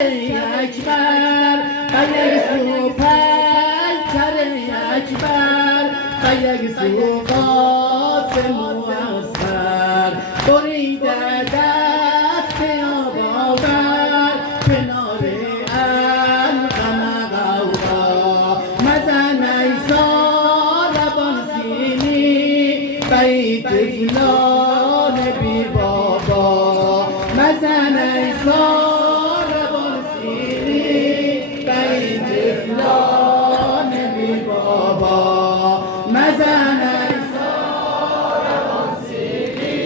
اکبر یک سو پیکر اکبر یک سو قاسم و اصغر بریده دست آباور کنار القم غوغا مزن ای ساربان سینی بیت فلان بی بابا مزن ای ساربان سینی بیت فلان بی بابا مزن ای ساربان سینی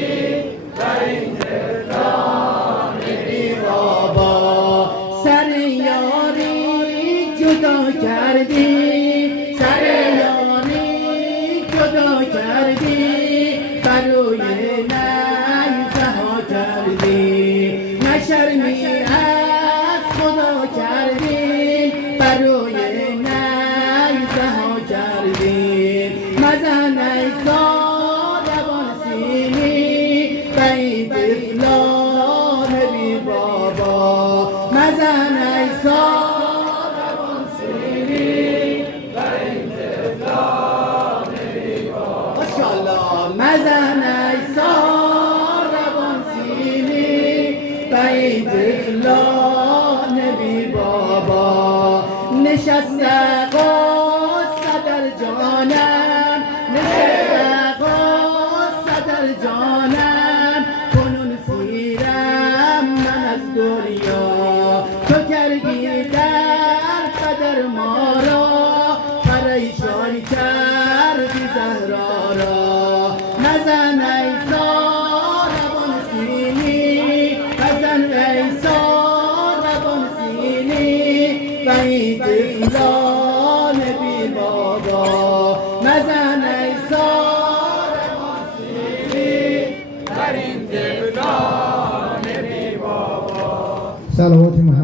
بیت فلان بی بابا سر یاری جدا کردی سر یاری جدا کردی بروی نیزه ها کردی نشرمی از خدا کردی بروی نیزه ها کردی مزن ای ساربان سینی بیت فلان بی بابا مزن ای ساربان سینی بیت فلان بی بابا ماشاءالله مزن ای ساربان سینی بیت فلان بی بابا نشسته قصه در جانم نشسته قصه در جانم کنون سیرم من از دنیا تو کردی در قدر ما را پریشان کردی زهرا را مزن ای ساربان سینی مزن ای ساربان سینی بیت فلان بی بابا مزن ای ساربان سینی در این فلان بی بابا صلوات محمد